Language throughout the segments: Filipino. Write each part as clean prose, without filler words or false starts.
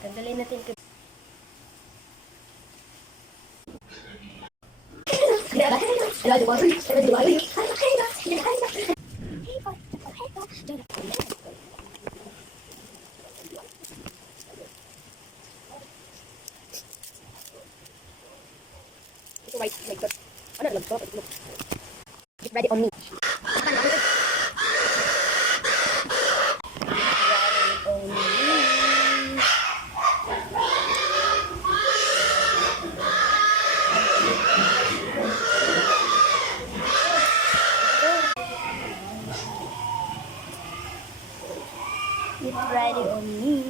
Tanggalin natin ito. Wait, ano lang to? Get ready on me. Get ready on me.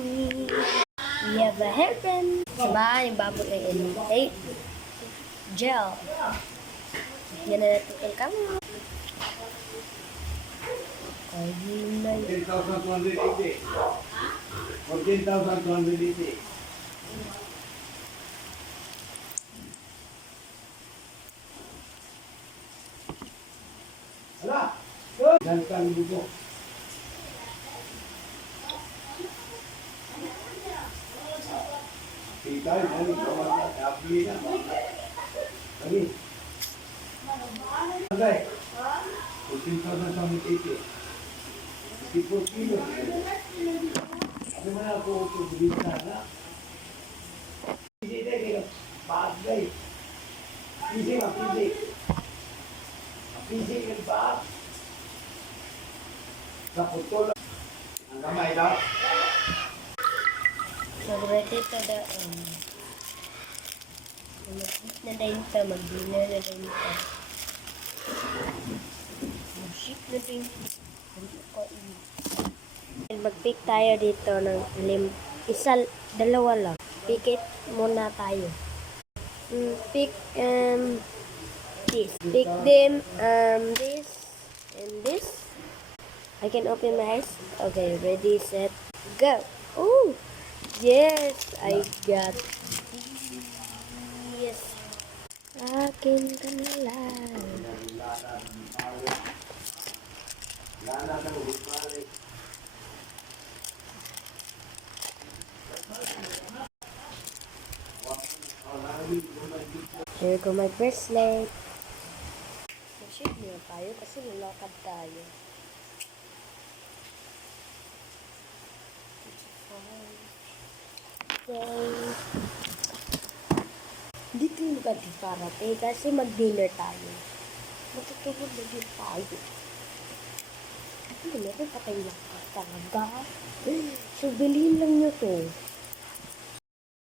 We have a hairpin. Diba? Yung baboy ay gel. Yan na natin ang camera. Ayun na yun. 14,280. 14,280. Hala! Gantan buko. Kita ini kalau api na. Kami. Agay. 14,280. 54 kilo. Ano man ako ito bilhin na. Hindi kayo bagay. Hindi mapili. Mapili yung bag. Sa putol. Ang kamay daw. Mag-ready ka na mag-eat na din ka, mag-dinner na din ka. Mag-ship na din ka. Mag-pick tayo dito ng dalawa lang. Pick it muna tayo. Pick this. Pick them this and this. I can open my eyes. Okay, ready, set, go. Oh! Yes, I got this. Akin ka na lang. Here go my bracelet. Mag-ship niya tayo kasi lalakad tayo. Dito yung lugar di parating kasi mag-dinner tayo. Magkakaroon na din tayo. Hindi natin patay lang talaga. So, bilhin lang nyo to.